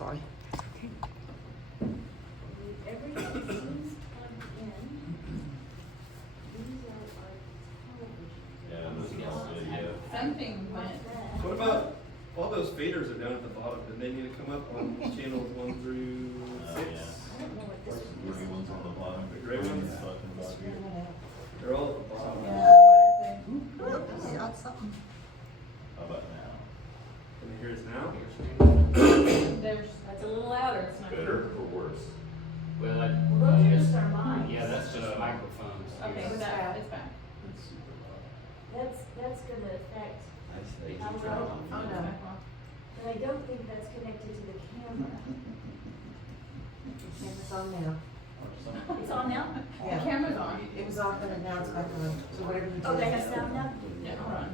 sorry. Everything seems plugged in. These are our television. Yeah, this is all video. Something went. What about all those faders are down at the bottom? Did they need to come up on channels 1 through 6? Yeah. I don't know what this The gray one ones on the bottom. The gray ones? Talking about here. They're all at the bottom. I got something. How about now? Can you hear us now? That's a little louder. It's not Better or worse? Well, Well, those are just our minds. yeah, that's just microphones. Okay, It's so that, bad. it's back. It's super loud. That's gonna affect, I say I'm keep right. trying. Oh, no. but I don't think that's connected to the camera. It's on now. It's on now? The camera's on. It was off and now it's back on, so whatever you do. Oh, they have sound now? Yeah, hold on.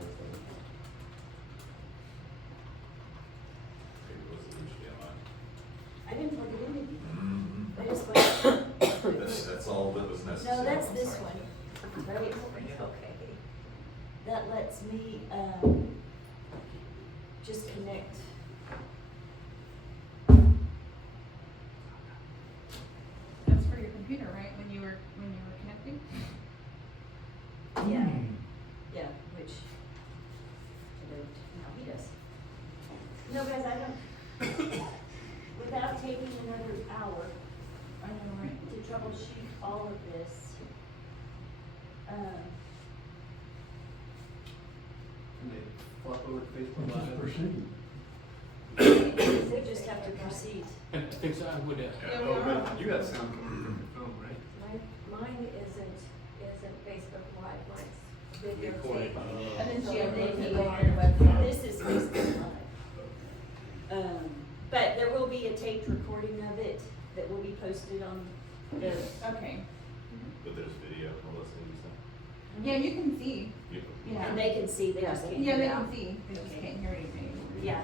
Maybe it was the HDMI. I didn't plug it in. Mm-hmm. I just went. That's all that was necessary. No, that's this one. Right? Okay. That lets me, just connect. That's for your computer, right? When you were connecting? Yeah. Yeah, which I don't, now he does. No, guys, I don't, without taking another hour I know, right? to troubleshoot all of this, Can they flop over to Facebook Live? they just have to proceed. I think so, I would, Yeah, we Oh, are. but you got sound coming from your phone, right? Mine isn't Facebook Live, mine's video Recorded. tape. And then So she they uploads can it go on on your your website. This is Facebook Live. But there will be a taped recording of it that will be posted on the, Okay. But there's video, Melissa, you said? Yeah, you can see. You- Yeah. and they can see, they just can't. Yeah, hear they it. can see. They just Okay. can't hear anything. Yeah,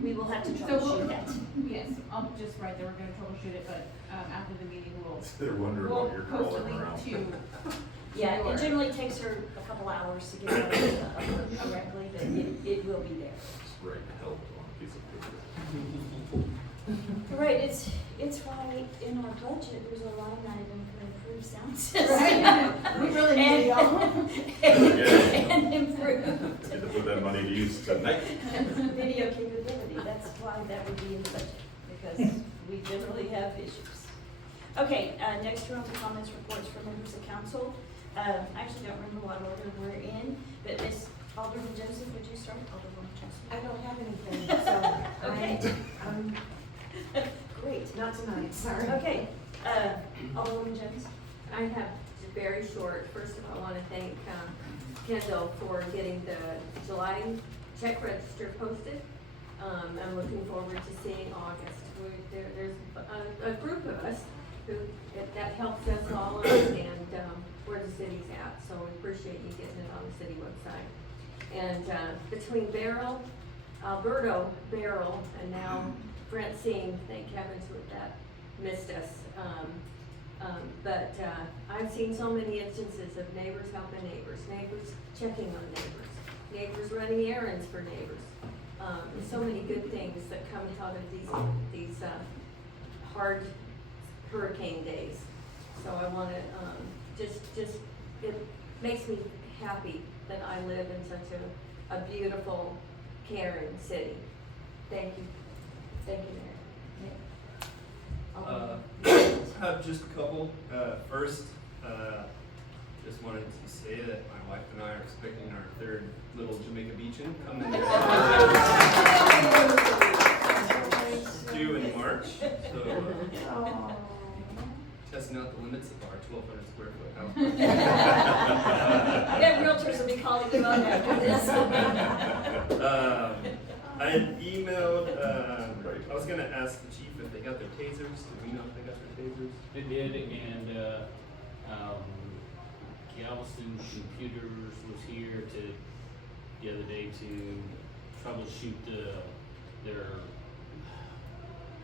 we will have to So troubleshoot that. yes, I'll just write that we're gonna troubleshoot it, but, after the meeting, They're wondering we'll what you're post a calling link around. to. Yeah, your- it generally takes her a couple hours to get it uploaded correctly, but it will be there. Just write help on a piece of paper. Right, it's why in our budget, there's a line item for improved sound system. Right. We really need y'all. And improved Get to put that money to use tonight. video capability, that's why that would be in the budget, because we generally have issues. Okay, next round of comments, reports from members of council. I actually don't remember what order we're in, but Ms. Alderman Joseph, would you start? Alderman Joseph. I don't have anything, so. Okay. I'm Great. not tonight, sorry. Okay, Alderwoman Jones. I have very short, first of all, I want to thank Kendall for getting the July check register posted. I'm looking forward to seeing August. There's a group of us who, that helps us all understand where the city's at, so we appreciate you getting it on the city website. And between Beryl, Alberto Beryl, and now Brent Singh, thank heavens with that, missed us. But I've seen so many instances of neighbors helping neighbors, neighbors checking on neighbors, neighbors running errands for neighbors. There's so many good things that come out of these hard hurricane days. So I want to just it makes me happy that I live in such a beautiful, caring city. Thank you. Thank you, Mayor. I have just a couple. First, just wanted to say that my wife and I are expecting our third little Jamaica Beachin coming due in March. So testing out the limits of our 1,200 square foot house. I bet realtors will be calling you on after this. I had emailed, I was gonna ask the chief if they got their tasers. Do we know if they got their tasers? It did, and, Galveston Computers was here the other day to troubleshoot their,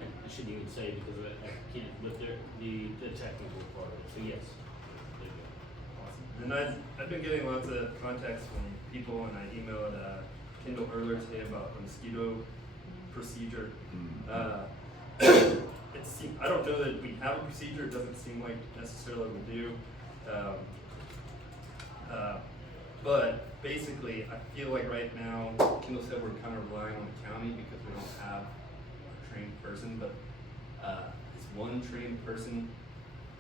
I shouldn't even say because I can't, but the technical part of it, so yes. There you go. Awesome. And I've been getting lots of contacts from people, and I emailed Kendall earlier today about the mosquito procedure. Mm. I don't know that we have a procedure, it doesn't seem like necessarily we do. But basically, I feel like right now, Kendall said we're kind of relying on the county because we don't have a trained person, but is one trained person,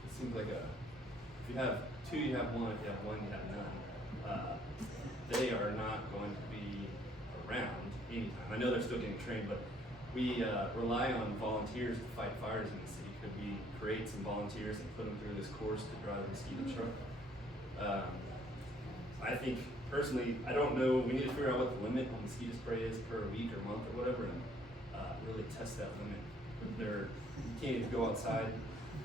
it seems like if you have two, you have one, if you have one, you have none. They are not going to be around anytime. I know they're still getting trained, but we rely on volunteers to fight fires in the city. Could we create some volunteers and put them through this course to drive a mosquito truck? I think personally, I don't know, we need to figure out what the limit on mosquito spray is per week or month or whatever, and really test that limit. You can't even go outside.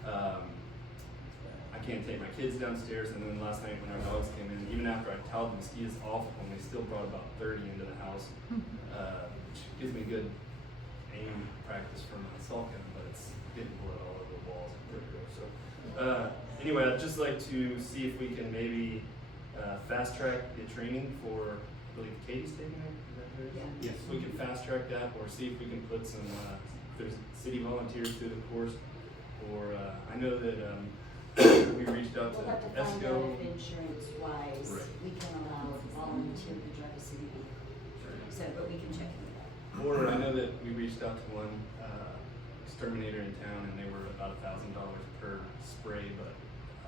I can't take my kids downstairs, and then last night when our dogs came in, even after I towed the mosquitoes off of them, they still brought about 30 into the house, which gives me good aim practice for my assault gun, but it's getting blood all over the walls and pretty gross. So anyway, I'd just like to see if we can maybe fast track the training for, I believe Katie's taking it, is that hers? Yeah. Yes, we can fast track that, or see if we can put some, if there's city volunteers through the course, or I know that we reached out to We'll have to find ESCO. out if insurance-wise, Right. we can allow a volunteer to drive a city vehicle. So, but we can check into that. Or I know that we reached out to one exterminator in town, and they were about $1,000 per spray, but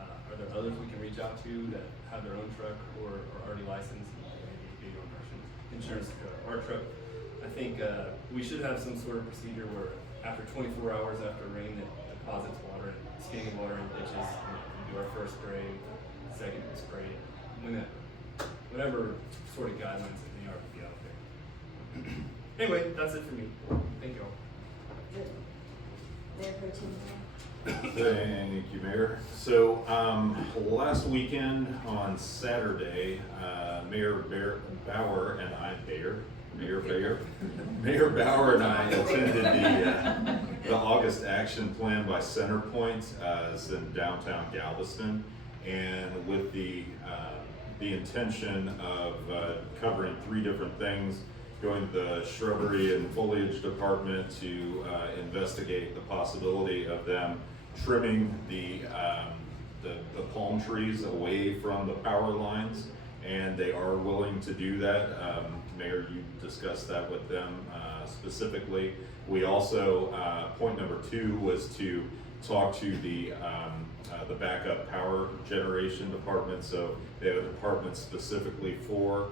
are there others we can reach out to that have their own truck or are already licensed and maybe be on our insurance our truck? I think we should have some sort of procedure where after 24 hours after rain that deposits water and standing water in ditches, we do our first spray, second spray, whatever sort of guidelines that they are to be out there. Anyway, that's it for me. Thank you all. Good. Mayor Pro Tem Brown? Thank you, Mayor. So, last weekend on Saturday, Mayor Bauer and I attended the August Action Plan by Centerpoint, it's in downtown Galveston, and with the intention of covering 3 different things, going to the shrubbery and foliage department to investigate the possibility of them trimming the palm trees away from the power lines, and they are willing to do that. Mayor, you discussed that with them specifically. We also, point number 2 was to talk to the backup power generation department. So they have a department specifically for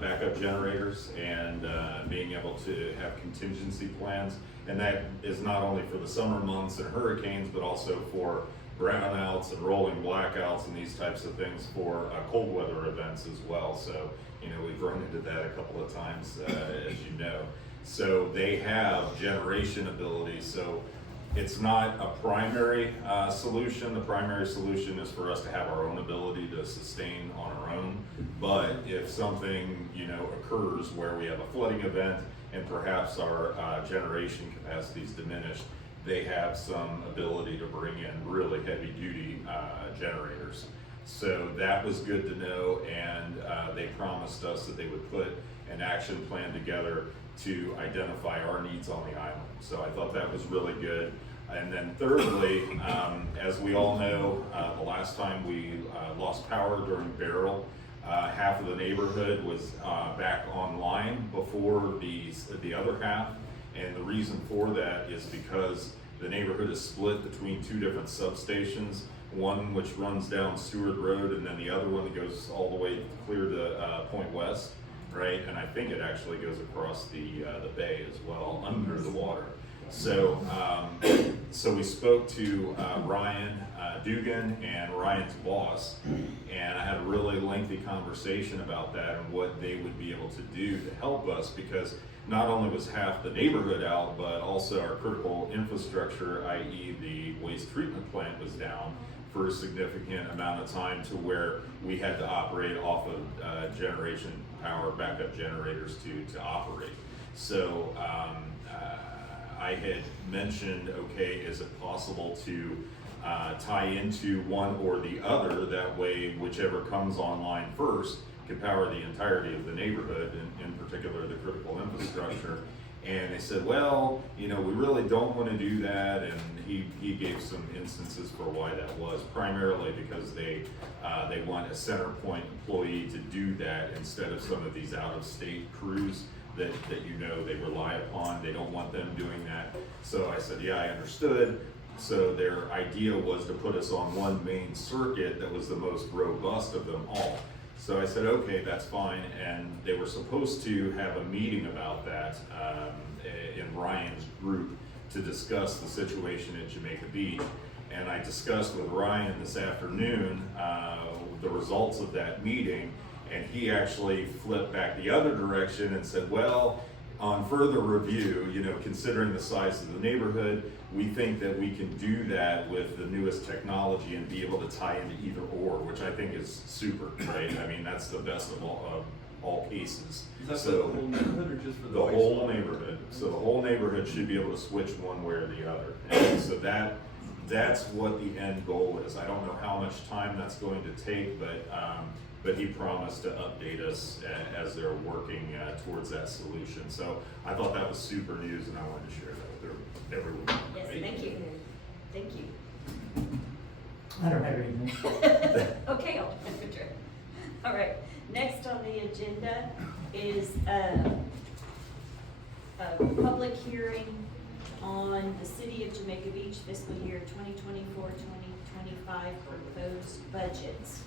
backup generators and being able to have contingency plans. And that is not only for the summer months and hurricanes, but also for brownouts and rolling blackouts and these types of things for cold weather events as well. So, we've run into that a couple of times, as you know. So they have generation ability. So it's not a primary solution. The primary solution is for us to have our own ability to sustain on our own. But if something, occurs where we have a flooding event and perhaps our generation capacity is diminished, they have some ability to bring in really heavy duty generators. So that was good to know, and they promised us that they would put an action plan together to identify our needs on the island. So I thought that was really good. And then thirdly, as we all know, the last time we lost power during Beryl, half of the neighborhood was back online before the other half. And the reason for that is because the neighborhood is split between 2 different substations, one which runs down Stewart Road, and then the other one that goes all the way clear to Point West, right? And I think it actually goes across the bay as well, under the water. So, so we spoke to Ryan Dugan and Ryan's boss, and I had a really lengthy conversation about that and what they would be able to do to help us, because not only was half the neighborhood out, but also our critical infrastructure, i.e. the waste treatment plant, was down for a significant amount of time, to where we had to operate off of generation power, backup generators to operate. So I had mentioned, okay, is it possible to tie into one or the other? That way, whichever comes online first can power the entirety of the neighborhood, in particular the critical infrastructure. And they said, well, you know, we really don't want to do that, and he gave some instances for why that was, primarily because they want a CenterPoint employee to do that instead of some of these out-of-state crews that you know they rely upon. They don't want them doing that. So I said, yeah, I understood. So their idea was to put us on one main circuit that was the most robust of them all. So I said, okay, that's fine, and they were supposed to have a meeting about that in Ryan's group to discuss the situation at Jamaica Beach. And I discussed with Ryan this afternoon the results of that meeting, and he actually flipped back the other direction and said, well, on further review, you know, considering the size of the neighborhood, we think that we can do that with the newest technology and be able to tie into either or, which I think is super, right? I mean, that's the best of all cases. Is that for So the whole neighborhood or just for the the whole wastewater? neighborhood. So the whole neighborhood should be able to switch one way or the other. And so that's what the end goal is. I don't know how much time that's going to take, but he promised to update us as they're working towards that solution. So I thought that was super news, and I wanted to share that with everyone. Yes, thank you. Thank you. I don't have anything. Okay, Alderman Woodruff. All right, next on the agenda is a public hearing on the City of Jamaica Beach fiscal year 2024-2025 proposed budgets.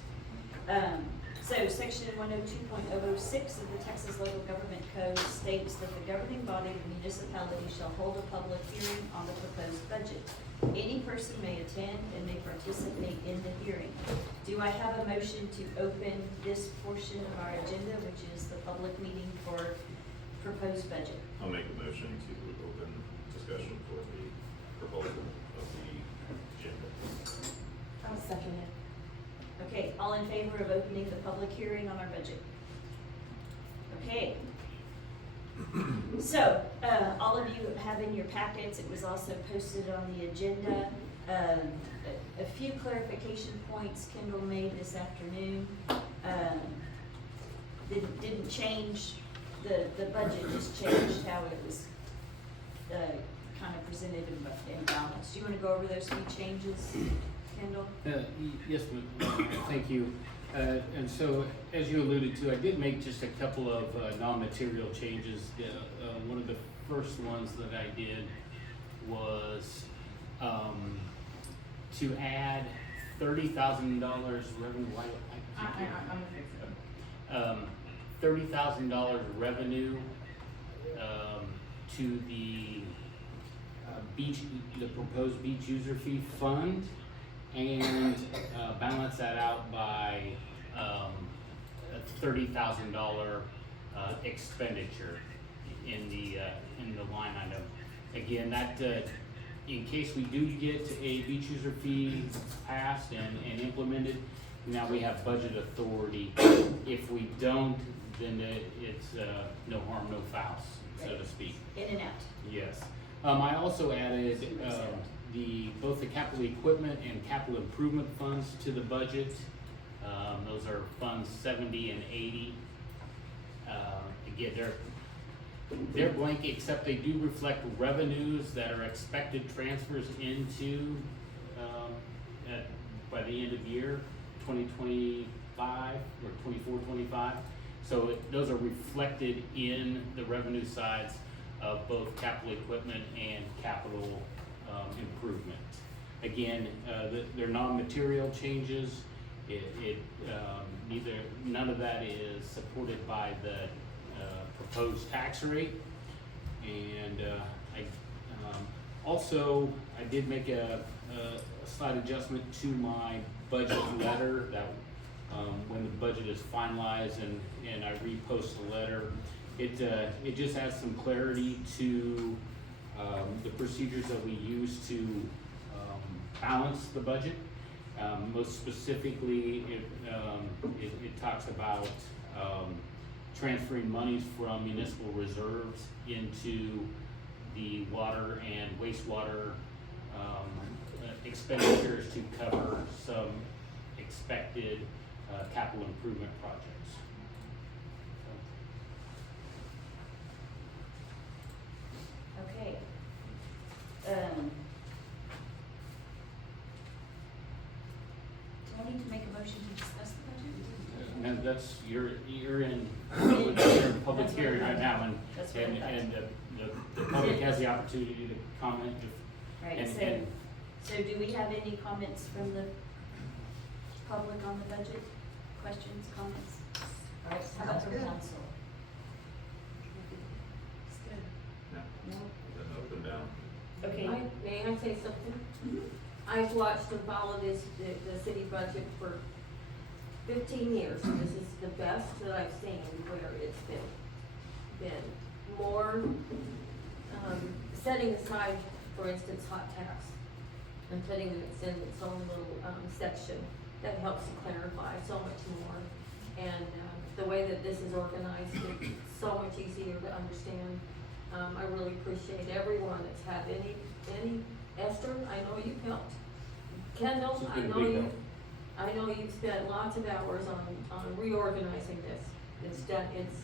So section 102.006 of the Texas Local Government Code states that the governing body of the municipality shall hold a public hearing on the proposed budget. Any person may attend and may participate in the hearing. Do I have a motion to open this portion of our agenda, which is the public meeting for proposed budget? I'll make a motion to open discussion for the proposal of the agenda. I'll second it. Okay, all in favor of opening the public hearing on our budget? Okay. So, all of you have in your packets, it was also posted on the agenda, a few clarification points Kendall made this afternoon. Didn't change the budget, just changed how it was kind of presented in balance. Do you want to go over those few changes, Kendall? Yes, thank you. And so, as you alluded to, I did make just a couple of non-material changes. One of the first ones that I did was to add $30,000 revenue. I'm gonna fix it. $30,000 revenue to the proposed beach user fee fund, and balance that out by a $30,000 expenditure in the line item. Again, that in case we do get a beach user fee passed and implemented, now we have budget authority. If we don't, then it's no harm, no foul, so to speak. In and out. Yes. I also added both the capital equipment and capital improvement funds to the budget. Those are funds 70 and 80. Again, they're blank, except they do reflect revenues that are expected transfers into by the end of year 2025 or 24-25. So those are reflected in the revenue sides of both capital equipment and capital improvement. Again, they're non-material changes. None of that is supported by the proposed tax rate. And also I did make a slight adjustment to my budget letter that when the budget is finalized and I repost the letter, it just adds some clarity to the procedures that we use to balance the budget. Most specifically, it talks about transferring monies from municipal reserves into the water and wastewater expenditures to cover some expected capital improvement projects. motion to discuss the budget? And that's, you're in public That's hearing what right now, and, That's what I thought. and the public has the opportunity to comment if, Right, and, so, and so do we have any comments from the public on the budget? Questions, comments? All right, how about from council? It's good. Yeah, No? then up and down. Okay. May I say something? I've watched and followed the city budget for 15 years. This is the best that I've seen where it's been more, setting aside, for instance, hot tax and putting it in its own little, section. That helps to clarify so much more. And, the way that this is organized, it's so much easier to understand. I really appreciate everyone that's had any, Esther, I know you've helped. Kendall, It's I been a know big you, help. I know you've spent lots of hours on reorganizing this.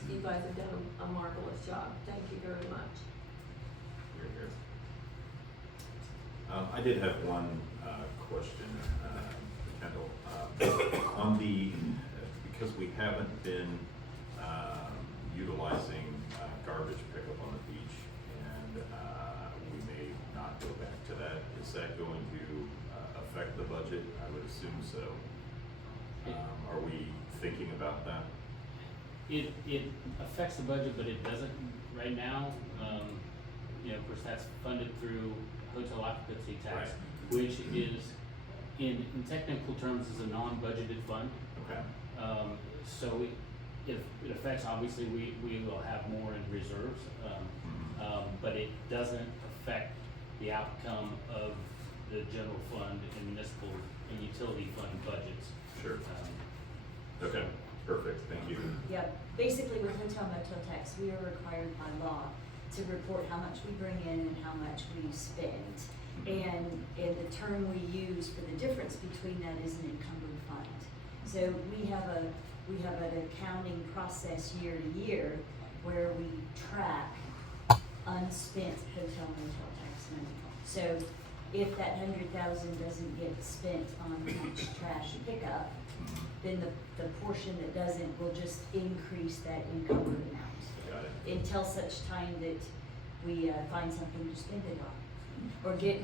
You guys have done a marvelous job. Thank you very much. Here, here. I did have one, question, Kendall. On the, because we haven't been, utilizing, garbage pickup on the beach, and, we may not go back to that, is that going to, affect the budget? I would assume so. Are we thinking about that? it affects the budget, but it doesn't right now. You know, of course, that's funded through hotel occupancy tax, which is, in technical terms, is a non-budgeted fund. Okay. So if it affects, obviously, we will have more in reserves, but it doesn't affect the outcome of the general fund and municipal and utility fund budgets. Sure. Okay, perfect, thank you. Yeah, basically with hotel motel tax, we are required by law to report how much we bring in and how much we spend. And the term we use for the difference between that is an encumbered fund. So we have an accounting process year to year where we track unspent hotel motel tax money. So if that 100,000 doesn't get spent on beach trash pickup, then the portion that doesn't will just increase that encumbered amount Got it. until such time that we find something to spend it on, or get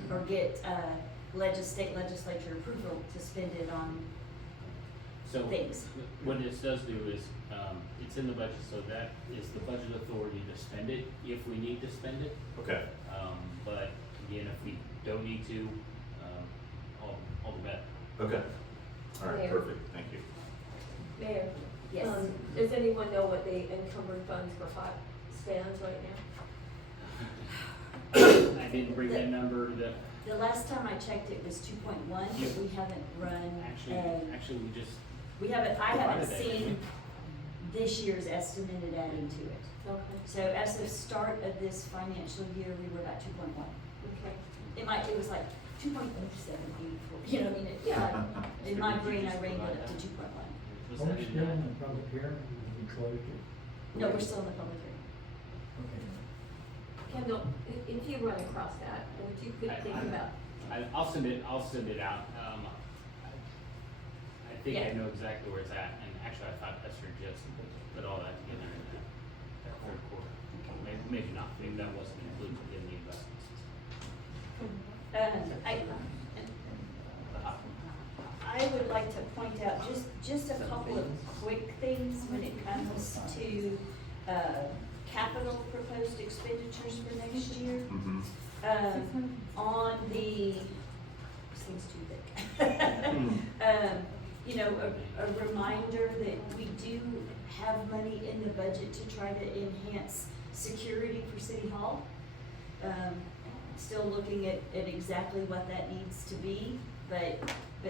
state legislature approval to spend it on So things. what this does do is, it's in the budget, so that is the budget authority to spend it if we need to spend it. Okay, But again, if we don't need to, all the better. okay. All right, Mayor. perfect, thank you. Mayor? Yes. Does anyone know what the encumbered funds for hot stands right now? I didn't bring that number, The last time I checked, it was 2.1, but we haven't run, actually, we just, I haven't provided that, didn't seen this year's estimated adding to it. Okay, So as of start of this financial year, we were about 2.1. okay. It was like 2.784, you know, I mean, in my brain, I ranked it up to 2.1. was Are that we in still that? in the public hearing? We closed it? No, we're still in the public hearing. Okay. Kendall, if you run across that, would you could think about, I'll send it out. I think I Yeah. know exactly where it's at, and actually, I thought Esther just put all that together in that third quarter. Maybe not, maybe that wasn't included in the investments. I would like to point out just a couple of quick things when it comes to, capital proposed expenditures for next year. Mm-hmm. On the, this thing's too thick. You know, a reminder that we do have money in the budget to try to enhance security for City Hall. Still looking at exactly what that needs to be, but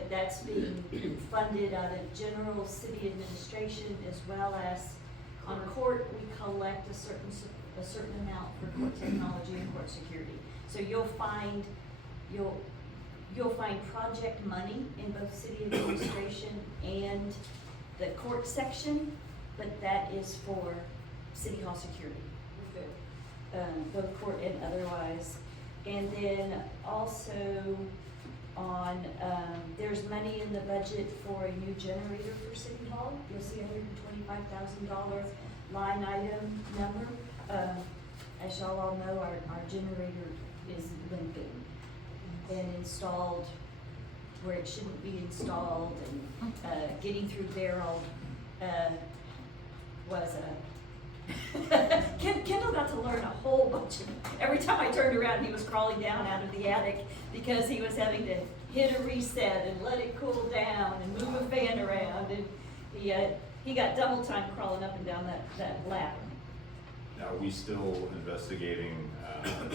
that's being funded out of general city administration as well as on court, we collect a certain amount for court technology and court security. So you'll find project money in both city administration and the court section, but that is for City Hall security. Both court and otherwise. And then also, on, there's money in the budget for a new generator for City Hall. You'll see $125,000 line item number. As y'all all know, our generator is limping and installed where it shouldn't be installed, and getting through Beryl was Kendall got to learn a whole bunch of, every time I turned around, he was crawling down out of the attic because he was having to hit a reset and let it cool down and move a fan around, and he got double time crawling up and down that ladder. Now, are we still investigating,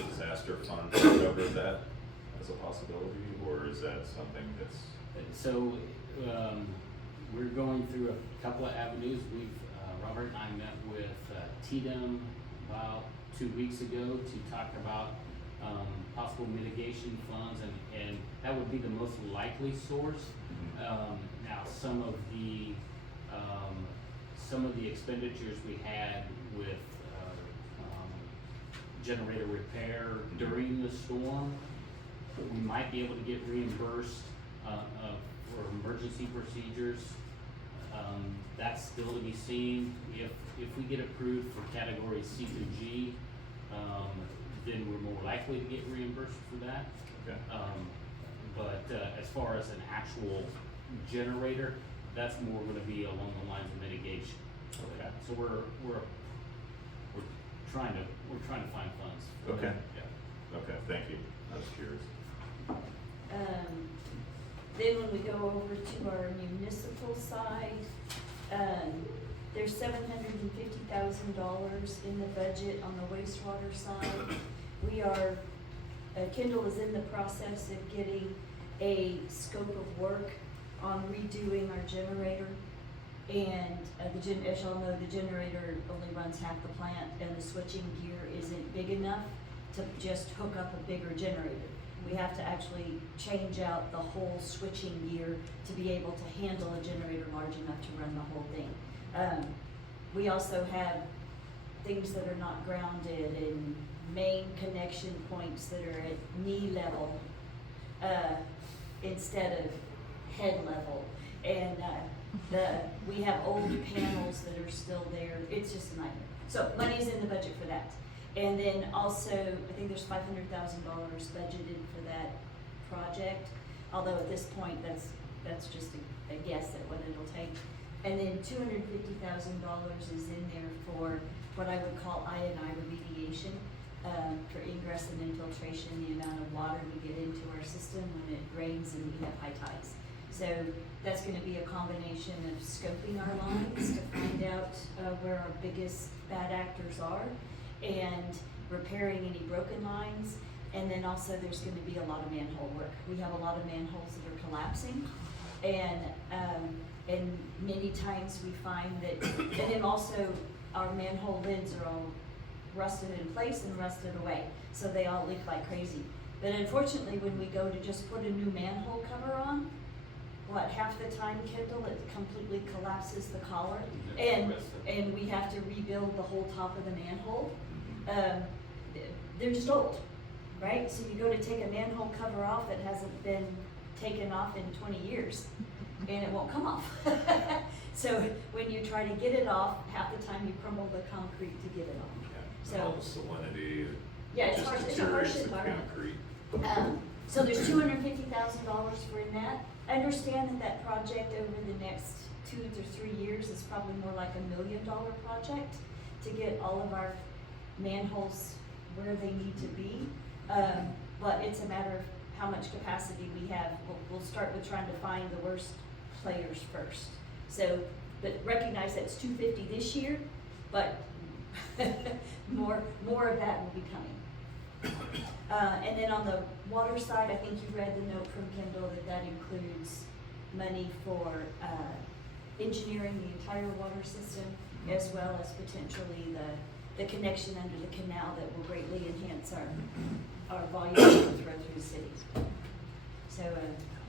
disaster fund to cover that as a possibility, or is that something that's? So, we're going through a couple of avenues. Robert and I met with TDM about 2 weeks ago to talk about possible mitigation funds, and that would be the most likely source. Now, some of the expenditures we had with generator repair during the storm, we might be able to get reimbursed for emergency procedures. That's still to be seen. If we get approved for category C through G, then we're more likely to get reimbursed for that. Okay. But as far as an actual generator, that's more going to be along the lines of mitigation. Okay. So we're trying to find funds. Okay. Yeah. Okay, thank you. I was curious. Then when we go over to our municipal side, there's $750,000 in the budget on the wastewater side. We are, Kendall is in the process of getting a scope of work on redoing our generator. And as y'all know, the generator only runs half the plant, and the switching gear isn't big enough to just hook up a bigger generator. We have to actually change out the whole switching gear to be able to handle a generator large enough to run the whole thing. We also have things that are not grounded and main connection points that are at knee level instead of head level. And we have old panels that are still there. It's just a nightmare. So money's in the budget for that. And then also, I think there's $500,000 budgeted for that project. Although at this point, that's just a guess at what it'll take. And then $250,000 is in there for what I would call I&I remediation, for ingress and infiltration, the amount of water we get into our system when it rains and we have high tides. So that's gonna be a combination of scoping our lines to find out where our biggest bad actors are, and repairing any broken lines. And then also there's gonna be a lot of manhole work. We have a lot of manholes that are collapsing, and many times we find that, and then also our manhole lids are all rusted in place and rusted away, so they all leak like crazy. But unfortunately, when we go to just put a new manhole cover on, half the time, Kendall, it completely collapses the collar, and we have to rebuild the whole top of the manhole. They're just old, right? So you go to take a manhole cover off that hasn't been taken off in 20 years, and it won't come off. So when you try to get it off, half the time you crumble the concrete to get it off. Yeah, So and all the salinity, yeah, it's just harsh, it's a deteriorates harsh the environment. concrete. So there's $250,000 for in that. I understand that project over the next 2 to 3 years is probably more like $1 million project to get all of our manholes where they need to be. But it's a matter of how much capacity we have. We'll start with trying to find the worst players first. So, but recognize that's $250 this year, but more of that will be coming. And then on the water side, I think you read the note from Kendall that includes money for engineering the entire water system, as well as potentially the connection under the canal that will greatly enhance our volume of flow through the city. So,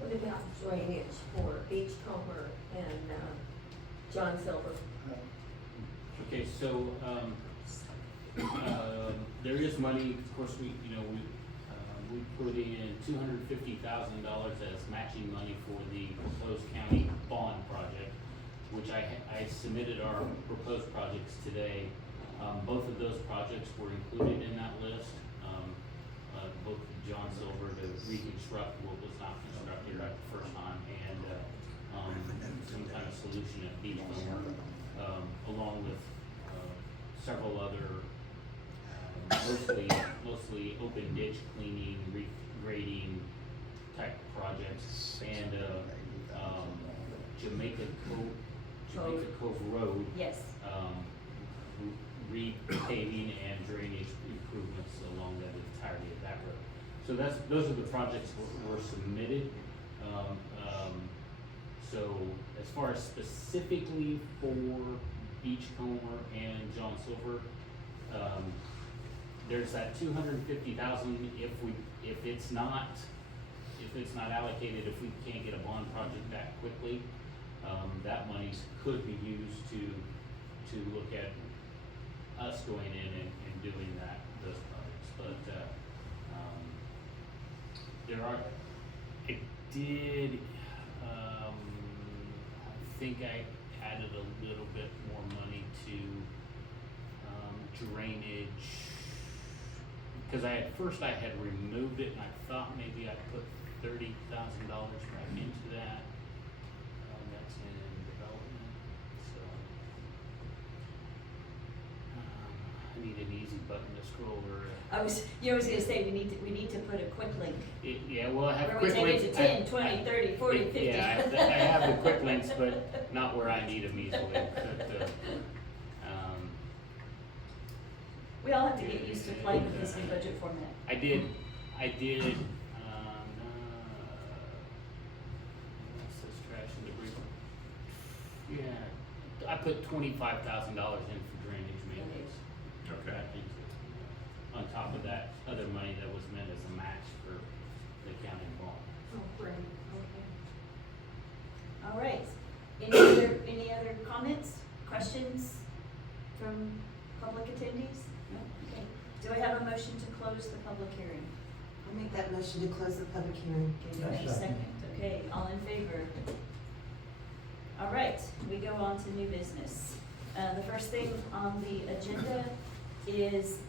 What about drainage for Beachcomber and John Silver? Okay, so, there is money, of course, we putting in $250,000 as matching money for the proposed county bond project, which I submitted our proposed projects today. Both of those projects were included in that list. Both John Silver to reconstruct what was not constructed right the first time, and some kind of solution at Beachcomber, along with several other mostly open ditch cleaning, regrading type projects, and Jamaica Cove Road. Yes. Repaving and drainage improvements along that entirety of that road. So those are the projects were submitted. So as far as specifically for Beachcomber and John Silver, there's that $250,000 if it's not allocated, if we can't get a bond project that quickly, that money could be used to look at us going in and doing those projects. But I think I added a little bit more money to drainage, because I had removed it, and I thought maybe I put $30,000 back into that. That's in development, so I need an easy button to scroll over. You was gonna say, we need to put a quick link. Yeah, well, I have Where we quick take links. it to 10, 20, 30, 40, 50. Yeah, I have the quick links, but not where I need them easily. But, We all have to get used to playing with this new budget format. I did, what's this trash and debris? Yeah, I put $25,000 in for drainage maintenance. Okay. I think, on top of that, other money that was meant as a match for the county bond. Oh, great, okay. All right. Any other comments, questions from public attendees? No? Okay. Do I have a motion to close the public hearing? I'll make that motion to close the public hearing. Okay, do I have a second? Okay, all in favor? All right, we go on to new business. The first thing on the agenda is,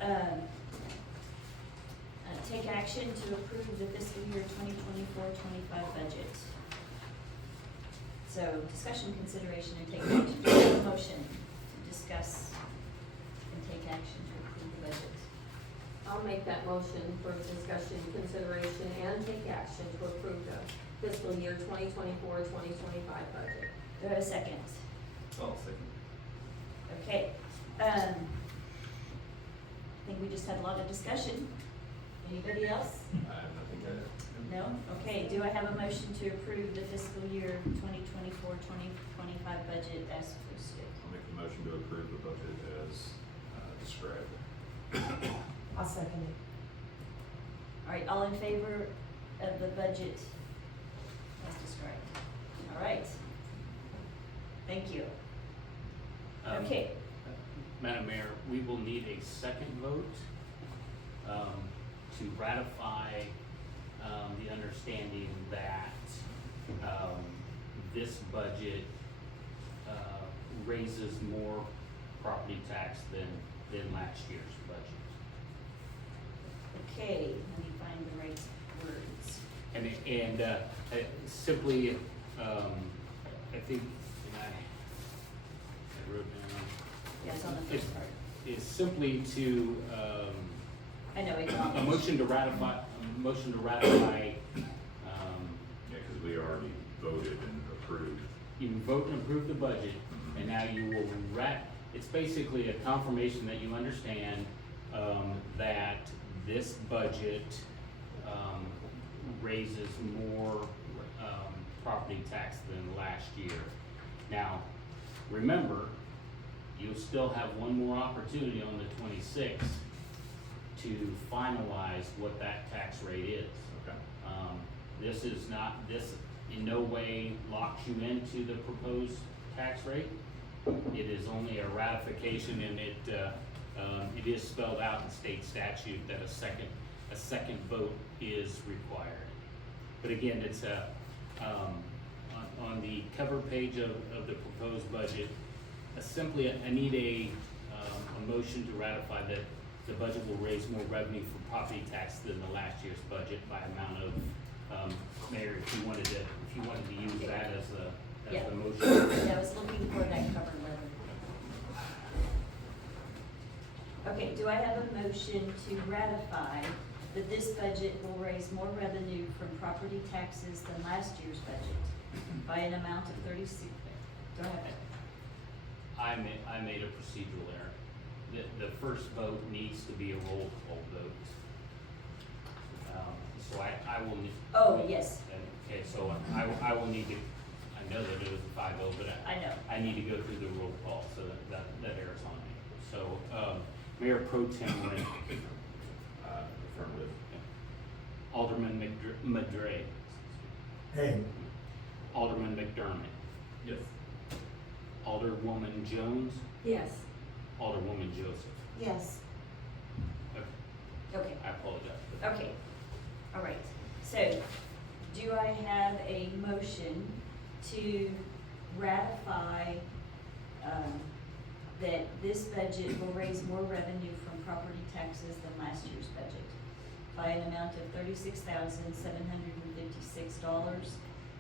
take action to approve the fiscal year 2024-25 budget. So, discussion, consideration, and take action. Do I have a motion to discuss and take action to approve the budget? I'll make that motion for discussion, consideration, and take action to approve the fiscal year 2024-2025 budget. Do I have a second? Oh, second. Okay, I think we just had a lot of discussion. Anybody else? I have nothing to add. No? Okay, do I have a motion to approve the fiscal year 2024-2025 budget as posted? I'll make the motion to approve the budget as described. I'll second it. All right, all in favor of the budget as described? All right. Thank you. Okay, Madam Mayor, we will need a second vote to ratify the understanding that this budget raises more property tax than last year's budget. okay, let me find the right words. And simply, I think, and I wrote down. Yeah, it's on the first part. Is simply to, I know, it's a on. motion to ratify, Yeah, because we already voted and approved. you can vote and approve the budget, and now you will it's basically a confirmation that you understand, that this budget, raises more, property tax than last year. Now, remember, you'll still have one more opportunity on the 26th to finalize what that tax rate is. Okay. This in no way locks you into the proposed tax rate. It is only a ratification, and it is spelled out in state statute that a second vote is required. But again, it's on the cover page of the proposed budget, simply I need a motion to ratify that the budget will raise more revenue for property tax than the last year's budget by amount of, Mayor, if you wanted to use that as Yeah. the motion. I was looking for that cover letter. Okay, do I have a motion to ratify that this budget will raise more revenue from property taxes than last year's budget by an amount of 36, do I have it? I made a procedural error. The first vote needs to be a roll call vote. So I will need. Oh, yes, Okay, so I will need to, I know that it was a 5-0, but I know. I need to go through the roll call, so that error's on me. So, Mayor Pro Tem Rink, Affirmative. Alderman Madre, Hey, Alderman McDermott, Yes. Alderwoman Jones, Yes. Alderwoman Joseph. Yes. Okay, Okay, I apologize for that. okay, all right. So, do I have a motion to ratify, that this budget will raise more revenue from property taxes than last year's budget by an amount of $36,756,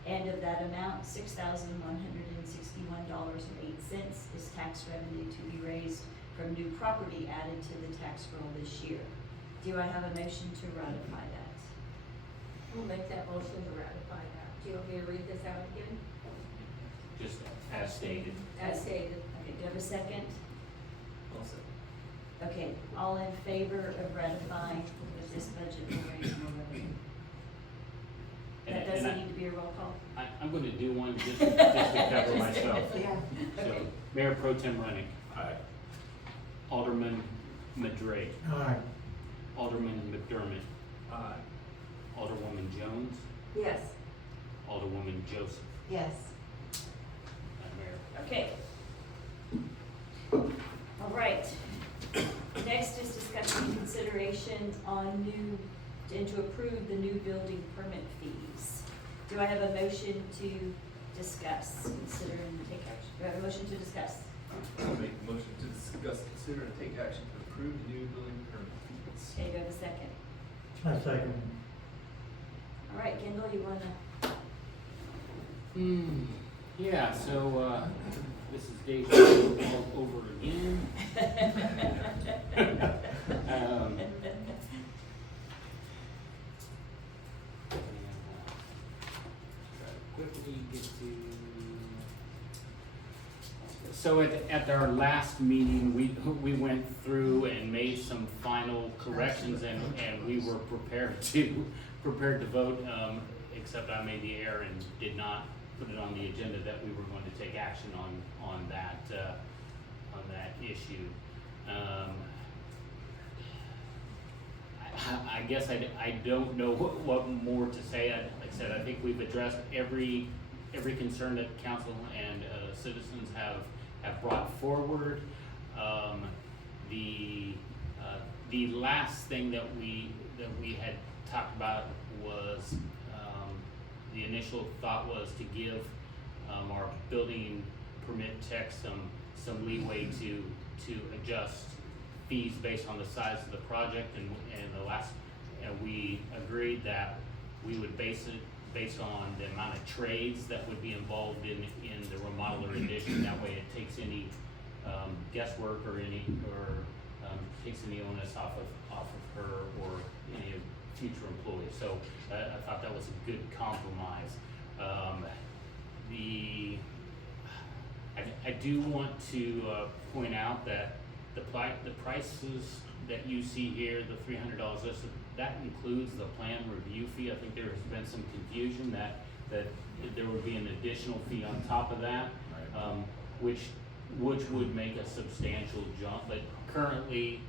and of that amount, $6,161.08 is tax revenue to be raised from new property added to the tax roll this year. Do I have a motion to ratify that? I'll make that motion to ratify that. Do you want me to read this out again? Just as stated. As stated. Okay, do I have a second? Also. Okay, all in favor of ratifying that this budget will raise more revenue? That And doesn't I- need to be a roll call? I'm gonna do one just to cover myself. Yeah. So, Okay. Mayor Pro Tem Rennick, Aye. Alderman Madre, aye, Alderman McDermott, Aye. Alderwoman Jones, Yes. Alderwoman Joseph. Yes. Mayor. Okay. All right. Next is discussion and consideration on new, and to approve the new building permit fees. Do I have a motion to discuss, consider, and take action? Do I have a motion to discuss? I'll make a motion to discuss, consider, and take action to approve the new building permit fees. Okay, do I have a second? I second. All right, Kendall, you wanna? Yeah, so, this is Dave all over again. Try to quickly get to. So at our last meeting, we went through and made some final corrections, and we were prepared to vote, except I made the error and did not put it on the agenda that we were going to take action on that issue. I guess I don't know what more to say. Like I said, I think we've addressed every concern that council and citizens have brought forward. The last thing that we had talked about was, the initial thought was to give our building permit tech some leeway to adjust fees based on the size of the project, and we agreed that we would base it based on the amount of trades that would be involved in the remodel or addition. That way it takes any guesswork or takes any onus off of her or any future employees. So I thought that was a good compromise. I do want to point out that the prices that you see here, the $300 listed, that includes the plan review fee. I think there has been some confusion that there would be an additional fee on top of that, which would make a substantial jump. But currently,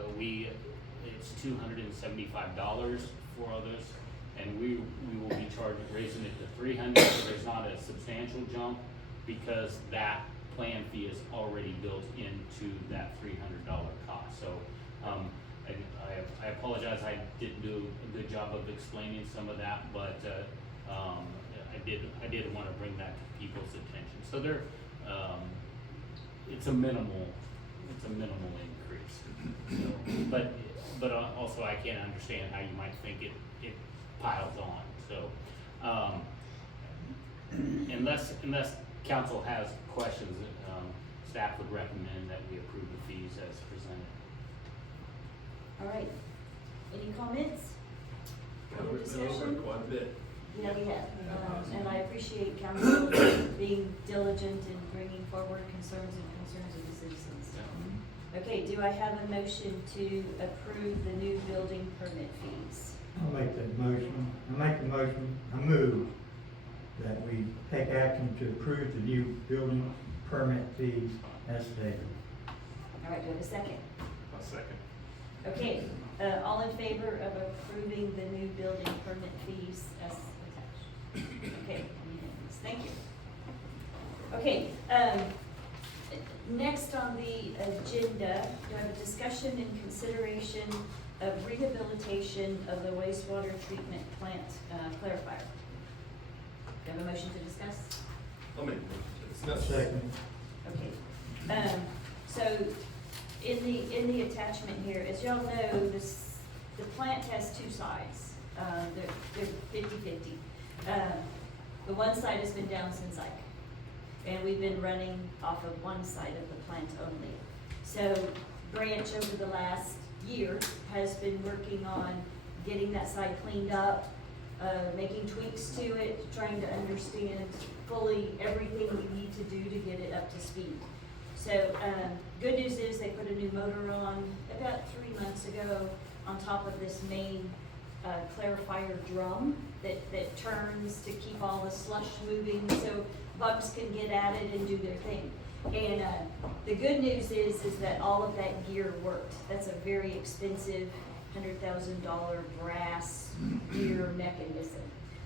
it's $275 for others, and we will be raising it to $300. So there's not a substantial jump because that plan fee is already built into that $300 cost. So I apologize, I didn't do a good job of explaining some of that, but, I did wanna bring that to people's attention. So there, it's a minimal increase. So, but also I can't understand how you might think it piles on, so, unless council has questions, staff would recommend that we approve the fees as presented. All right, any comments? Yeah, Any we've been over discussion? quite a bit. Yeah, we have, and I appreciate council being diligent in bringing forward concerns of the citizens. Okay, do I have a motion to approve the new building permit fees? I'll make that motion. I move that we take action to approve the new building permit fees as stated. All right, do I have a second? A second. Okay, all in favor of approving the new building permit fees as attached? Okay, unanimous. Thank you. Okay, next on the agenda, do I have a discussion and consideration of rehabilitation of the wastewater treatment plant clarifier? Do I have a motion to discuss? I'll make a motion to discuss. Second. Okay, so in the attachment here, as y'all know, the plant has two sides. They're 50-50. The one side has been down since Ike, and we've been running off of one side of the plant only. So Branch over the last year has been working on getting that side cleaned up, making tweaks to it, trying to understand fully everything we need to do to get it up to speed. So, good news is they put a new motor on about 3 months ago on top of this main clarifier drum that turns to keep all the slush moving so bugs can get at it and do their thing. And the good news is that all of that gear worked. That's a very expensive $100,000 brass gear mechanism.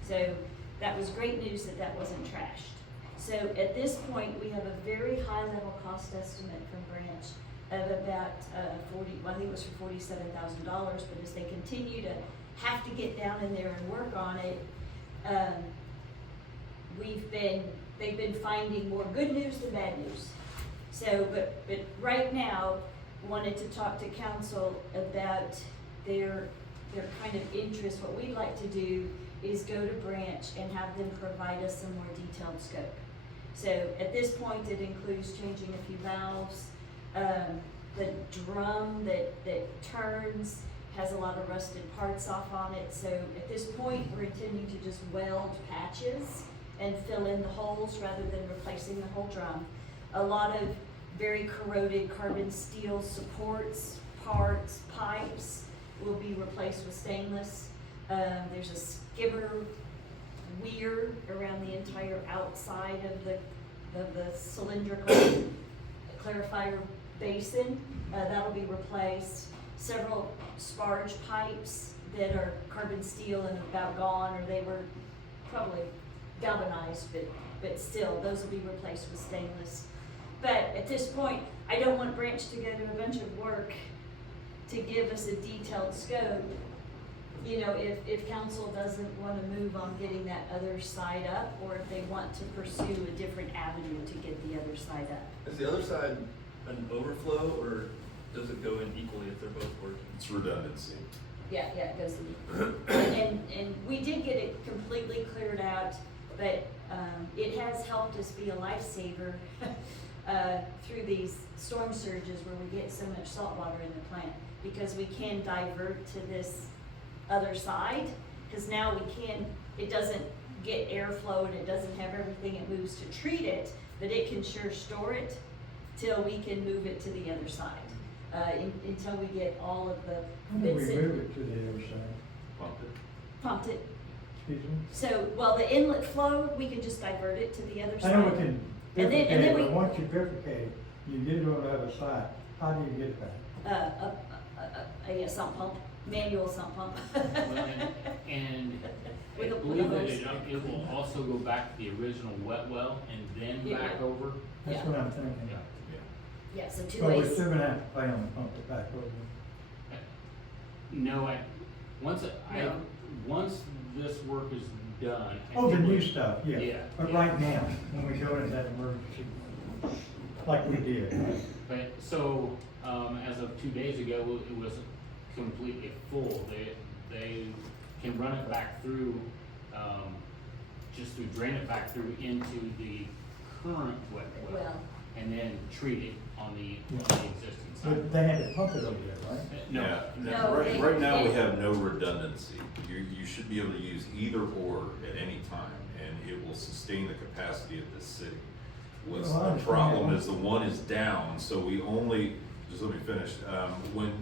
So that was great news that wasn't trashed. So at this point, we have a very high level cost estimate from Branch of about I think it was for $47,000, but as they continue to have to get down in there and work on it, they've been finding more good news than bad news. So, but right now, wanted to talk to council about their kind of interest. What we'd like to do is go to Branch and have them provide us some more detailed scope. So at this point, it includes changing a few valves. The drum that turns has a lot of rusted parts off on it. So at this point, we're intending to just weld patches and fill in the holes rather than replacing the whole drum. A lot of very corroded carbon steel supports, parts, pipes will be replaced with stainless. There's a skimmer weir around the entire outside of the cylindrical clarifier basin. That'll be replaced. Several sparge pipes that are carbon steel and about gone, or they were probably galvanized, but still, those will be replaced with stainless. But at this point, I don't want Branch to go to a bunch of work to give us a detailed scope. You know, if council doesn't want to move on getting that other side up, or if they want to pursue a different avenue to get the other side up. Is the other side an overflow, or does it go in equally if they're both working? It's redundancy. Yeah, it goes in. And we did get it completely cleared out, but it has helped us be a lifesaver through these storm surges where we get so much salt water in the plant, because we can divert to this other side, because now it doesn't get airflow and it doesn't have everything it moves to treat it, but it can sure store it till we can move it to the other side, until we get all of the How do we bits move it to the other side? pumped it. Excuse me? So, well, the inlet flow, we can just divert it to the other I side. know we can And then bifurcate, we- but once you bifurcate it, you get it on the other side. How do you get it back? A sump pump, manual sump pump. Well, and I With a believe that hose. it will also go back to the original wet well and then Yeah. back over. That's Yeah. what I'm thinking. Yeah. Yeah, so two But we're ways. still gonna have to play on the pump it back over. No, once No. once this work is done. I Oh, the think new we- stuff, yeah. Yeah, But yeah. right now, when we go into that emergency, like we did, But, so, as of 2 days ago, it was completely full. They can run it back through, just to drain it back through into the current wet well, Well, and then treat it on the existing side. but they had to pump it over there, right? No, Yeah, No, right, they- right now we they- have no redundancy. You should be able to use either or at any time, and it will sustain the capacity of the city. What's Well, I the understand problem that. is the one is down, so we only, just let me finish,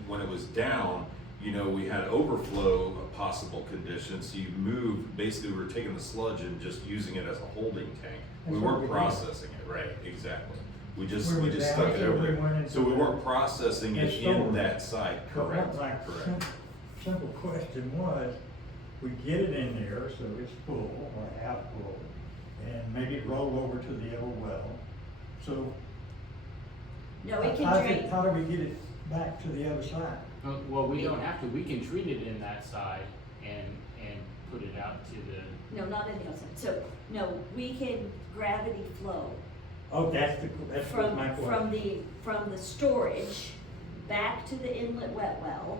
when it was down, you know, we had overflow of possible conditions, so you moved, basically we were taking the sludge and just using it as a holding tank. We That's what weren't we did. processing it, right, exactly. We just We were stuck it down, over we there. went into So we the- weren't processing it the store. in that site, But correct, my correct. simple question was, we get it in there, so it's full or half full, and maybe it roll over to the other well. So no, it how can drain, how do we get it back to the other side? well, we don't have to, we can treat it in that side and put it out to the, no, not in the outside. So, no, we can gravity flow Oh, that's from, my question. from the storage back to the inlet wet well,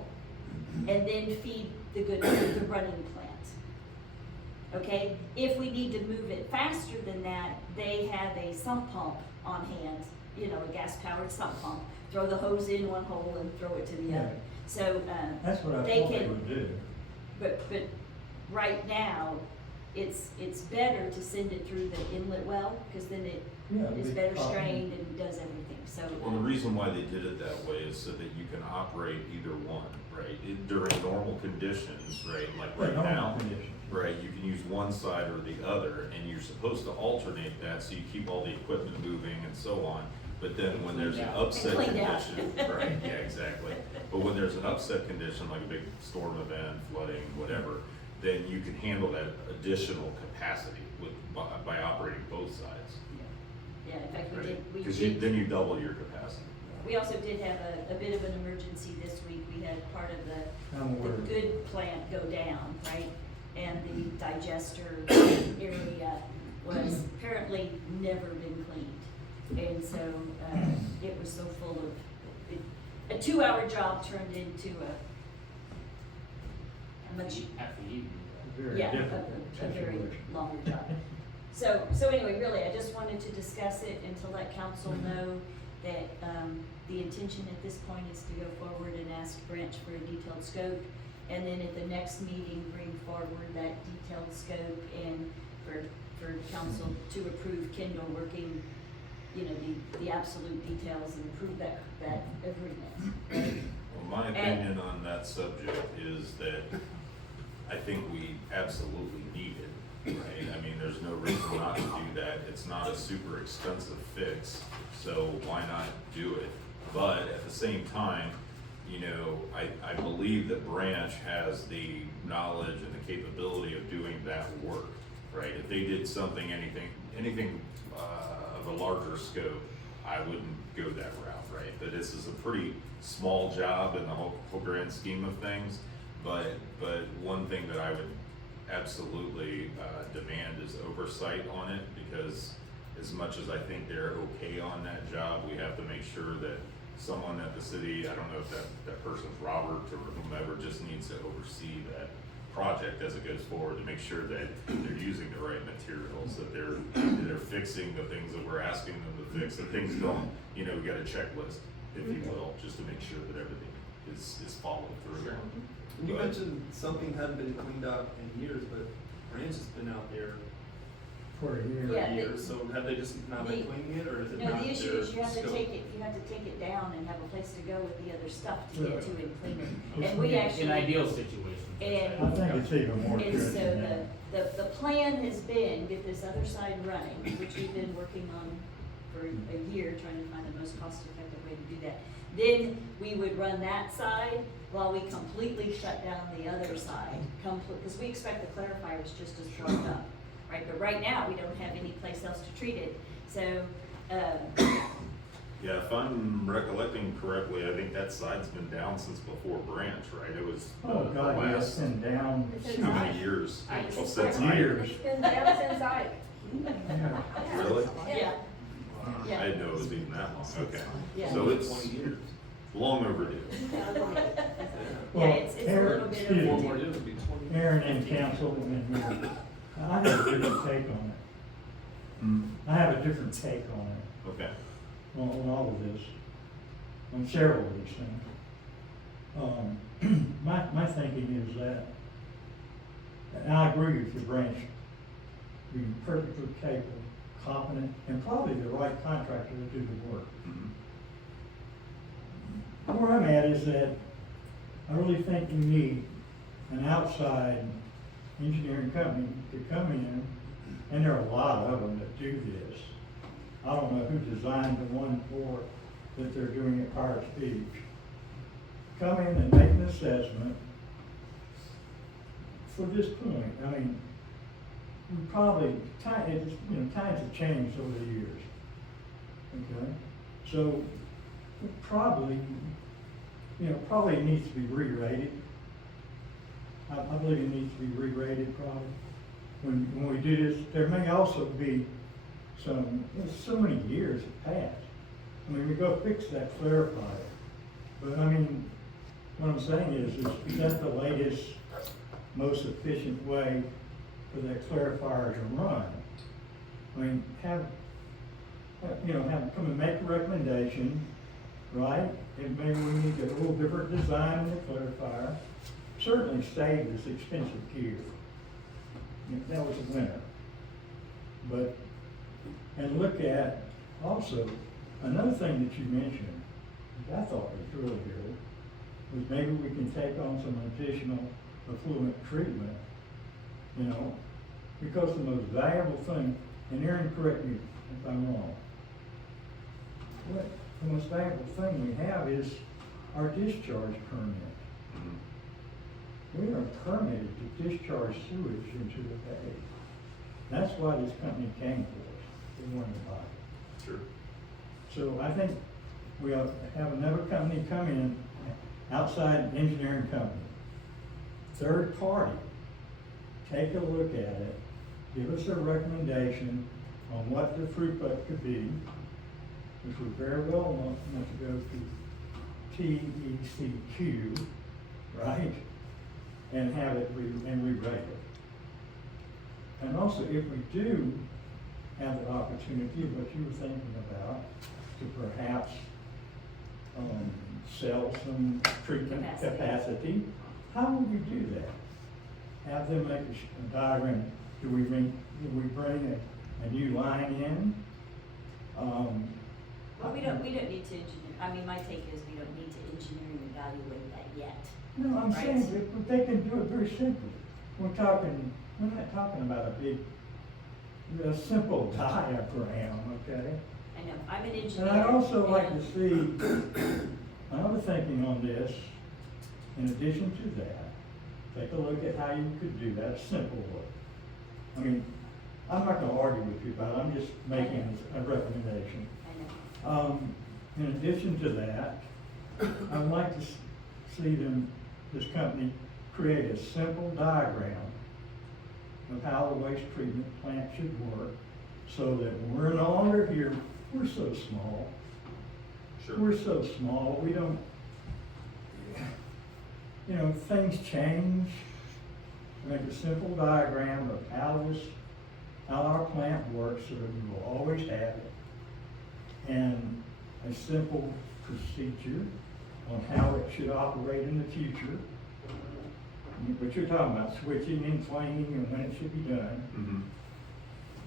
and then feed the the running plant. Okay, if we need to move it faster than that, they have a sump pump on hand, you know, a gas-powered sump pump. Throw the hose in one hole and throw it to the Yeah. other. So, That's what I they thought they can- would do. but right now, it's better to send it through the inlet well, because then it Yeah, is the better cotton. strained and does everything, so. Well, the reason why they did it that way is so that you can operate either one, right? During normal conditions, right, like Yeah, right normal now, conditions. right, you can use one side or the other, and you're supposed to alternate that, so you keep all the equipment moving and so on. But then when there's an Cleaned out. upset Cleaned out. condition, right, yeah, exactly. But when there's an upset condition, like a big storm event, flooding, whatever, then you can handle that additional capacity by operating both sides. Yeah, in fact, Right, we because did, then you double your capacity. we also did have a bit of an emergency this week. We had part of I'm the worried. good plant go down, right? And the digester area was apparently never been cleaned. And so, it was so full of, a 2-hour job turned into a much, after you. Very yeah, difficult a very situation. longer job. So anyway, really, I just wanted to discuss it and to let council know that, the intention at this point is to go forward and ask Branch for a detailed scope. And then at the next meeting, bring forward that detailed scope and for council to approve Kendall working, you know, the absolute details and approve that agreement. Well, my opinion on that subject is that I think we absolutely need it, right? I mean, there's no reason not to do that. It's not a super expensive fix, so why not do it? But at the same time, you know, I believe that Branch has the knowledge and the capability of doing that work, right? If they did something, anything of a larger scope, I wouldn't go that route, right? But this is a pretty small job in the whole grand scheme of things. But one thing that I would absolutely demand is oversight on it, because as much as I think they're okay on that job, we have to make sure that someone at the city, I don't know if that person's Robert or whomever, just needs to oversee that project as it goes forward to make sure that they're using the right materials, that they're fixing the things that we're asking them to fix, that things don't, you know, we got a checklist, if you will, just to make sure that everything is followed through. Sure. And you But- mentioned something hadn't been cleaned up in years, but Branch has been out there For a year. for Yeah, years, so have they just not been the- cleaning it, or is it No, not the issue their is you have to scope? take it down and have a place to go with the other stuff to get to and clean it. Yeah. And we In actually. an ideal situation. And- I think it's even more And good so than that. the plan has been, get this other side running, which we've been working on for a year, trying to find the most cost-effective way to do that. Then we would run that side while we completely shut down the other side, because we expect the clarifiers just to start up, right? But right now, we don't have any place else to treat it. So, Yeah, if I'm recollecting correctly, I think that side's been down since before Branch, right? It was Oh, the God, yeah, it's last been down. It's too many years. It's Since years. It's been down since I. Yeah. Really? Yeah. I Yeah. didn't know it was even that long, okay. Yeah. So it's 20 years. long overdue. Yeah, it's a little bit Excuse Four of. me. more years would be 20. Aaron and council, and I have a different take on it. I have a different take on it, Okay. on all of this, on several of these things. My thinking is that, and I agree with your Branch being perfectly capable, competent, and probably the right contractor to do the work. Mhm. Where I'm at is that I really think we need an outside engineering company to come in, and there are a lot of them that do this. I don't know who designed the one for that they're doing at Pirates Beach. Come in and make an assessment for this point. I mean, we probably, times have changed over the years. Okay? So, it probably needs to be re-rated. I believe it needs to be re-rated probably. When we do this, there may also be so many years have passed. I mean, we go fix that clarifier. But I mean, what I'm saying is that the latest, most efficient way for that clarifier to run? I mean, have them come and make a recommendation, right? And maybe we need a little different design in the clarifier. Certainly save this expensive gear. That was a winner. But, and look at also, another thing that you mentioned, which I thought was really good, was maybe we can take on some additional effluent treatment, because the most valuable thing, and Aaron, correct me if I'm wrong, the most valuable thing we have is our discharge permit. Mhm. We are permitted to discharge sewage into the bay. That's why this company came to us, they wanted to buy it. Sure. So I think we ought to have another company come in, outside engineering company, third party, take a look at it, give us a recommendation on what the throughput could be, which would very well want to go to TECQ, right? And have it re-rate it. And also, if we do have the opportunity, what you were thinking about, to perhaps sell some treatment capacity, how would we do that? Have them make a diagram, do we bring a new line in? Well, we don't need to engineer, my take is we don't need to engineer and evaluate that yet. No, I'm Right. saying that they can do it very simply. We're not talking about a simple diagram, okay? I know, I'm an engineer. And I'd also like and- to see, another thinking on this, in addition to that, take a look at how you could do that, simple way. I mean, I'm not gonna argue with you about it, I'm just making a recommendation. I know. In addition to that, I'd like to see this company create a simple diagram of how the waste treatment plant should work, so that when we're no longer here, we're so small. Sure. We're so small, we don't, things change. Make a simple diagram of how our plant works, so that we will always have it. And a simple procedure on how it should operate in the future. What you're talking about, switching and clanging and when it should be done.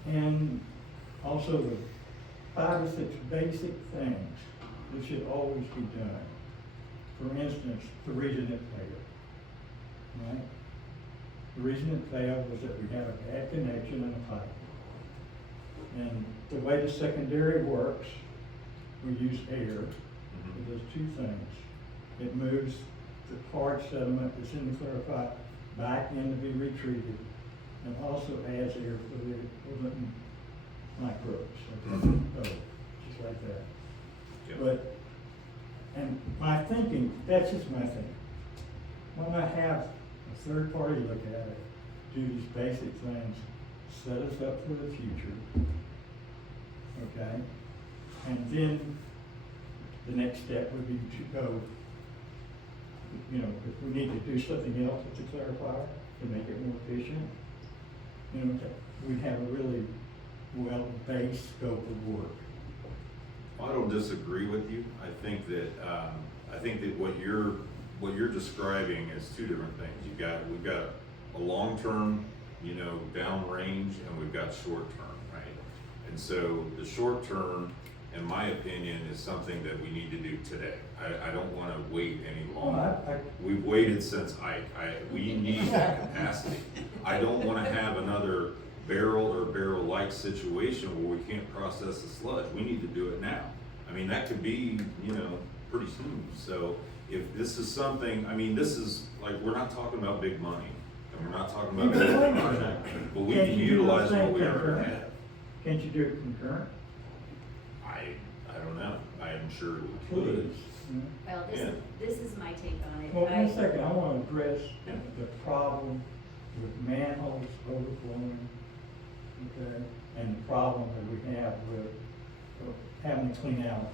Mhm. And also the 5 or 6 basic things that should always be done. For instance, the reason it failed, right? The reason it failed was that we had a bad connection in the pipe. And the way the secondary works, we use air for those 2 things. It moves the hard sediment that's in the clarifier back in to be retreated, and also adds air for the microbes, okay? So, just like that. Yep. But, and my thinking, that's just my thinking. When I have a third party look at it, do these basic things, set us up for the future, okay? And then the next step would be to go, you know, if we need to do something else with the clarifier to make it more efficient, you know, we'd have a really well-based scope of work. I don't disagree with you. I think that what you're describing is two different things. We've got a long-term, you know, downrange, and we've got short-term, right? And so the short-term, in my opinion, is something that we need to do today. I don't wanna wait any longer. We've waited since we need that capacity. I don't wanna have another barrel or barrel-like situation where we can't process the sludge. We need to do it now. I mean, that could be, you know, pretty soon. So if this is something, I mean, this is, like, we're not talking about big money, and we're not talking about big project, but we can utilize what we already have. Can't you do it concurrent? I don't know. I am sure we could. Well, Yeah. this is my take on it. Well, one second, I wanna address Yeah. the problem with manholes overflowing, okay? And the problem that we have with having to clean out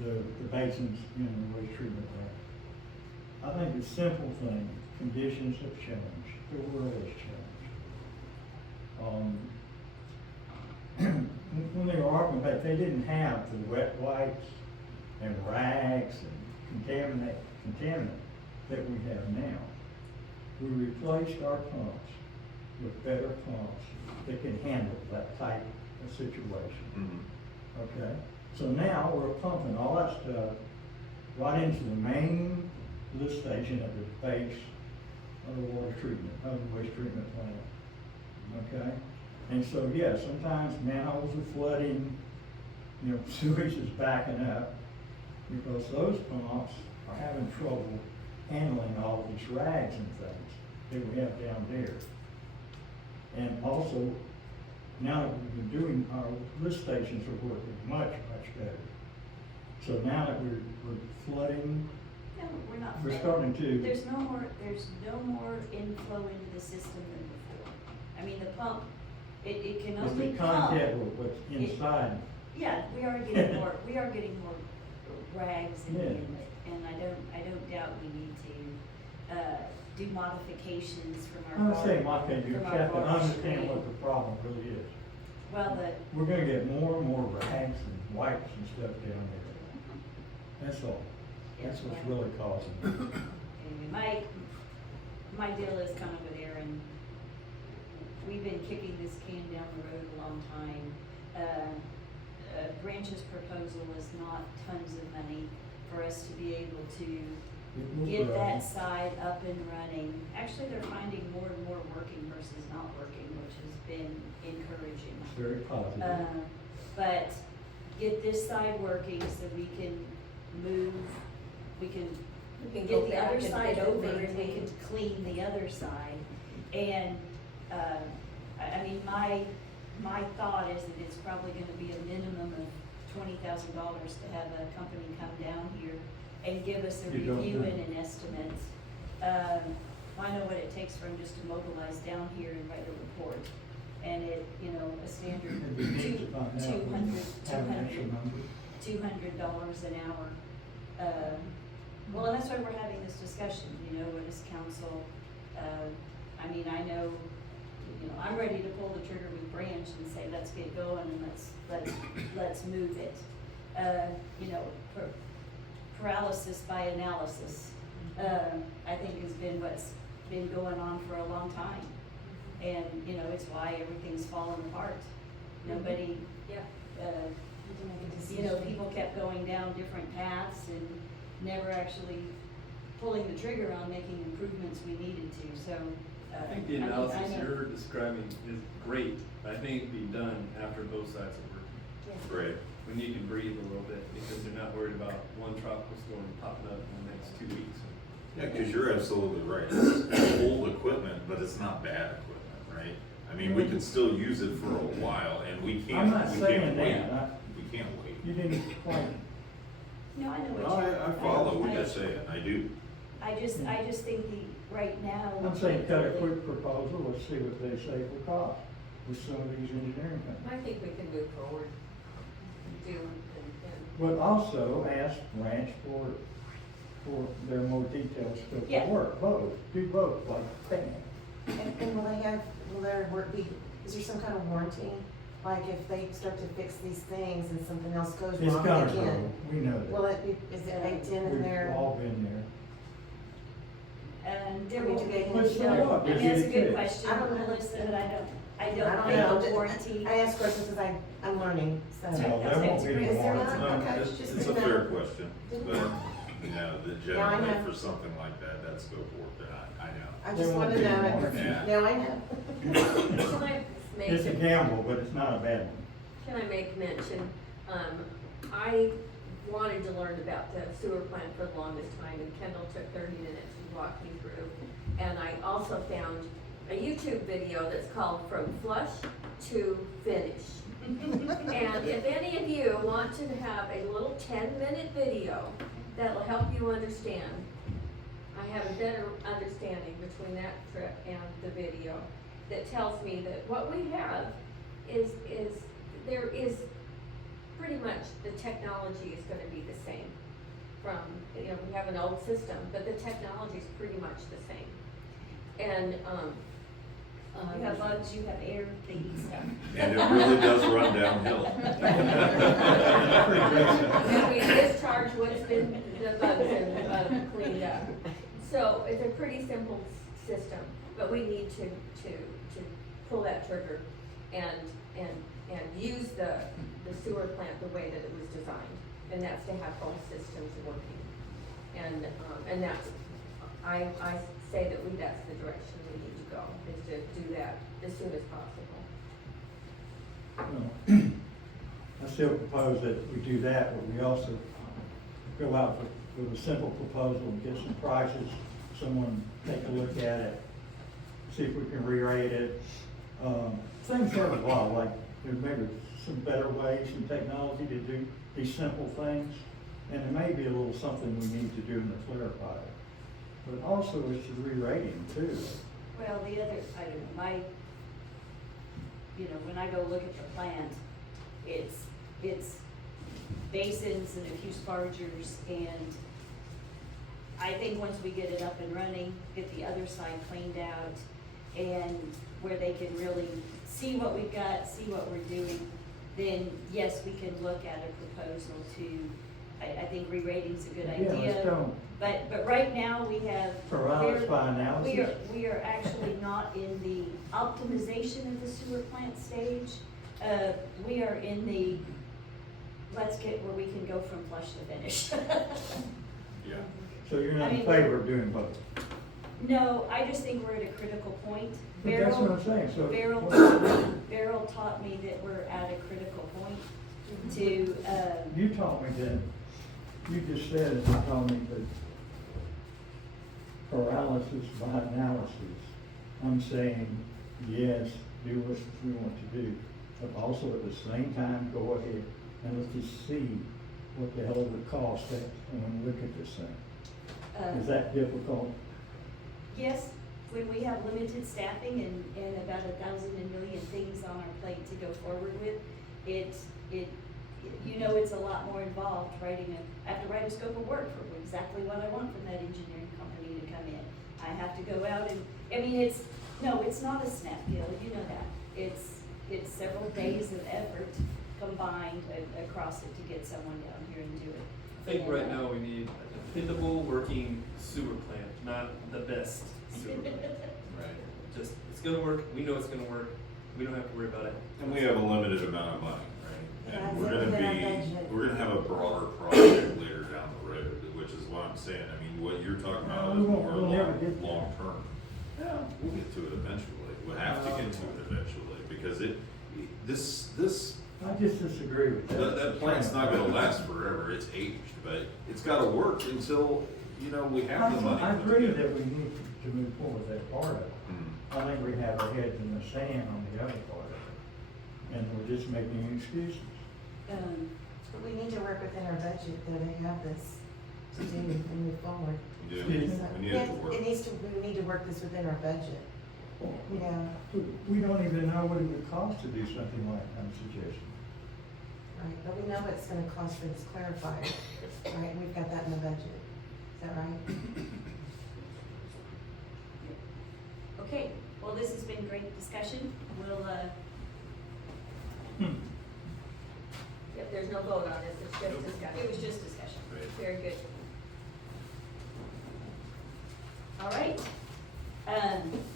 the basins in the waste treatment plant. I think the simple thing, conditions have changed, the world has changed. When they were arguing back, they didn't have the wet wipes and rags and contaminant that we have now. We replaced our pumps with better pumps that can handle that type of situation. Mhm. Okay, so now we're pumping all that stuff right into the main lift station at the base of the water treatment, of the waste treatment plant. Okay, and so, yeah, sometimes manholes are flooding, you know, sewage is backing up because those pumps are having trouble handling all these rags and things that we have down there. And also, now that we've been doing, our lift stations are working much, much better. So now that we're flooding, No, we're not. we're flooding. starting to. There's no more inflow into the system than before. I mean, the pump, it can It's only the pump. content with what's inside. Yeah, we are getting more rags in the Yeah. inlet, and I don't doubt we need to, do modifications from our. I'm not saying why can't you from our have to water understand stream. what the problem really is. Well, We're gonna get more and more rags and wipes and stuff down there. That's all. That's what's really causing it. anyway, my deal is kind of with Aaron. We've been kicking this can down the road a long time. Branch's proposal is not tons of money for us to be able to get that side up and running. Actually, they're finding more and more working versus not working, which has been encouraging. It's very positive. But get this side working so we can move, we can We can go get the back other and side get open, over and we can clean the other side. And, I mean, my thought is that it's probably gonna be a minimum of $20,000 to have a company come down here and give us a You don't review know. and an estimate. I know what it takes for them just to mobilize down here and write a report. And it, you know, a standard It'd be neat to find out when you have an actual number. $200 an hour. Well, and that's why we're having this discussion, you know, what is council, I mean, I know, you know, I'm ready to pull the trigger with Branch and say, let's get going and let's move it. You know, paralysis by analysis, I think has been what's been going on for a long time. And, you know, it's why everything's fallen apart. Nobody, Yeah. Need to make a you know, decision. people kept going down different paths and never actually pulling the trigger on making improvements we needed to, so. I think the mean, analysis I know- you're describing is great, but I think it'd be done after both sides are working. Great. When you can breathe a little bit, because they're not worried about one tropical storm popping up in the next 2 weeks. Yeah, because you're absolutely right. It's old equipment, but it's not bad equipment, right? I mean, we can still use it for a while, and we I'm can't, not we saying can't wait. that. We can't wait. You didn't quite No, I know No, what you're. I follow what you're saying, I do. I just think right now. I'm saying cut a quick proposal, let's see what they say for cost with some of these engineering companies. I think we can move forward, do, and But also ask Ranch for their more detailed scope Yeah. of work, both, do both, like, bam. And will their work be, is there some kind of warranty? Like if they start to fix these things and something else goes It's wrong counterflow, again? we know Will that. it be, is it baked in We've there? all been there. And there I mean, will to be, get But so no, what? I mean, Is that's it a good fixed? question, I don't know. Melissa, but I don't I think don't know. a warranty. I ask questions because I'm learning, so. That's right. No, there won't be any Is there warranty. not? Okay, It's just it's a didn't know. fair question, but, you know, that Yeah, I generally know. for something like that, that's scope of work, I know. I There just won't want to be know. any it. warranty. Yeah. No, I know. can I make? It's a gamble, but it's not a bad one. Can I make mention, I wanted to learn about the sewer plant for the longest time, and Kendall took 30 minutes to walk me through. And I also found a YouTube video that's called From Flush to Finish. And if any of you want to have a little 10-minute video that'll help you understand, I have a better understanding between that trip and the video that tells me that what we have is there is pretty much the technology is gonna be the same. From, you know, we have an old system, but the technology is pretty much the same. And, You have bugs, you have air, they eat stuff. And it really does run downhill. and we discharge what's been, the bugs and cleaned up. So it's a pretty simple system, but we need to pull that trigger and use the sewer plant the way that it was designed, and that's to have both systems working. And that's, I say that that's the direction we need to go, is to do that as soon as possible. I still propose that we do that, but we also go out with a simple proposal and get some prices, someone take a look at it, see if we can re-rate it. Things have evolved, like there may be some better ways, some technology to do these simple things, and there may be a little something we need to do to clarify it. But also it's the re-rating too. Well, the other, I don't know, when I go look at the plant, it's basins and a few spargers, and I think once we get it up and running, get the other side cleaned out, and where they can really see what we've got, see what we're doing, then yes, we can look at a proposal to, I think re-rating's a good Yeah, idea. let's go. But right now, we have. Paralysis by analysis. We are actually not in the optimization of the sewer plant stage. We are in the, let's get where we can go from flush to finish. Yeah. So you're not I in mean, favor of doing both? No, I just think we're at a critical point. But that's what I'm saying, so. Beryl taught me that we're at a critical point to, You taught me that, you just said, you told me that paralysis by analysis. I'm saying, yes, do what we want to do, but also at the same time, go ahead and let's just see what the hell it would cost when we look at this thing. Is that difficult? yes, when we have limited staffing and about 1,000 million things on our plate to go forward with, it's a lot more involved I have to write a scope of work for exactly what I want from that engineering company to come in. I have to go out and, it's not a snap deal, you know that. It's several days of effort combined across it to get someone down here and do it. I think right now we need a dependable working sewer plant, not the best sewer plant. Right. Just, it's gonna work, we know it's gonna work, we don't have to worry about it. And we have a limited amount of money, right? Yeah, And it's we're within our gonna budget. we're gonna have a broader project later down the road, which is what I'm saying. I mean, what you're talking about No, is we won't- more we'll never get there. long term. Yeah, we'll get to it eventually. We'll have to get to it eventually, because this I just disagree with that. that plant's not gonna last forever. It's aged, but it's gotta work until, we have the money. I put agree together. that we need to move forward with that part of it. Mm. I think we have our heads in the sand on the other part of it, and we're just making excuses. But we need to work within our budget though to have this to do and move forward. We do, Excuse me? we need it to work. We need to work this within our budget. Yeah, We don't even know what it would cost to do something like I'm suggesting. right, but we know what it's gonna cost for this clarifier, right, we've got that in the budget, is that right? Okay, well, this has been great discussion. We'll, Yep, there's no vote on this, it's just it discussion. was just discussion. Very good. All right.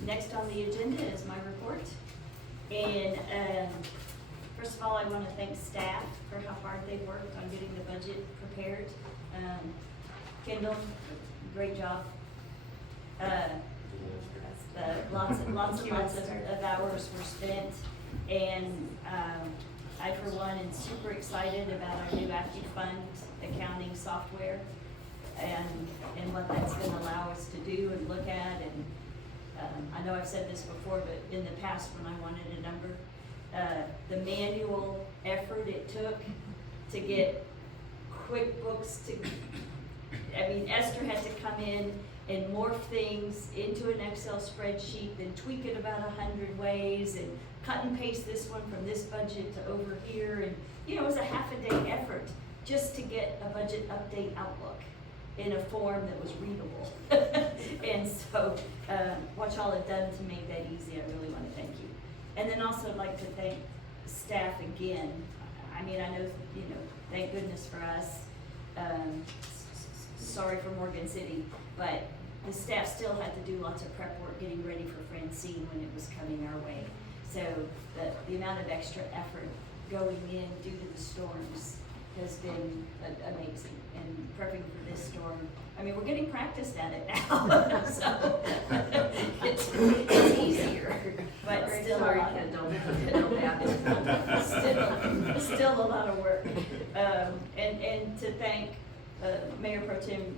Next on the agenda is my report. And, first of all, I want to thank staff for how hard they worked on getting the budget prepared. Kendall, great job. Lots of hours were spent. And, I, for one, am super excited about our new active fund accounting software and what that's gonna allow us to do and look at. And I know I've said this before, but in the past, when I wanted a number, the manual effort it took to get QuickBooks Esther had to come in and morph things into an Excel spreadsheet, then tweak it about 100 ways, and cut and paste this one from this budget to over here. And, it was a half-a-day effort just to get a budget update outlook in a form that was readable. And so, what y'all have done to make that easy, I really want to thank you. And then also I'd like to thank staff again. I know, thank goodness for us. Sorry for Morgan City, but the staff still had to do lots of prep work getting ready for Francine when it was coming our way. So the amount of extra effort going in due to the storms has been amazing. And prepping for this storm, we're getting practiced at it now, so it's easier, but Very still sorry, a lot. Still a lot of work. And to thank Mayor Pro Tem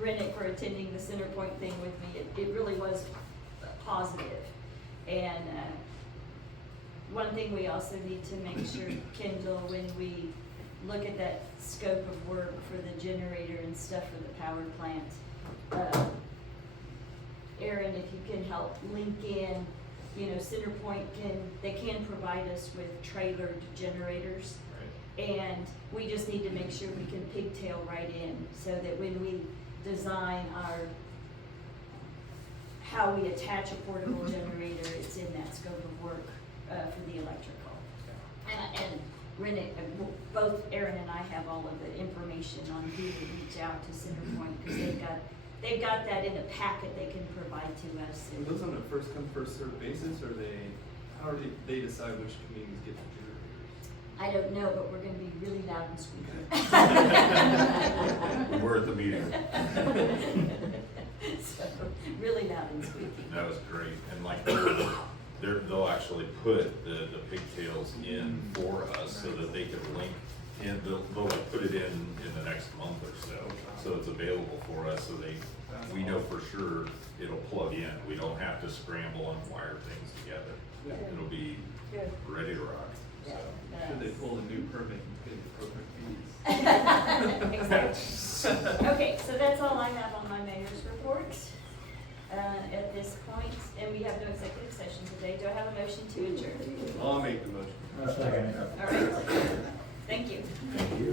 Rennick for attending the Center Point thing with me. It really was positive. And one thing we also need to make sure, Kendall, when we look at that scope of work for the generator and stuff for the power plant, Aaron, if you can help link in, Center Point can provide us with trailered generators. And we just need to make sure we can pigtail right in so that when we design how we attach a portable generator, it's in that scope of work for the electrical. And Rennick, both Aaron and I have all of the information on who to reach out to Center Point, because they've got that in a packet they can provide to us. Are those on a first come, first served basis, or how do they decide which communities get the generators? I don't know, but we're gonna be really loud and squeaky. We're at the meeting. So, really loud and squeaky. That was great, and they'll actually put the pigtails in for us so that they can link in, they'll put it in the next month or so it's available for us, so we know for sure it'll plug in. We don't have to scramble and wire things together. It'll be ready to rock, so. Should they pull a new permit and pay the program fees? Exactly. Okay, so that's all I have on my mayor's report at this point, and we have no executive session today. Do I have a motion to adjourn? I'll make the motion. I'll second it. All right. Thank you.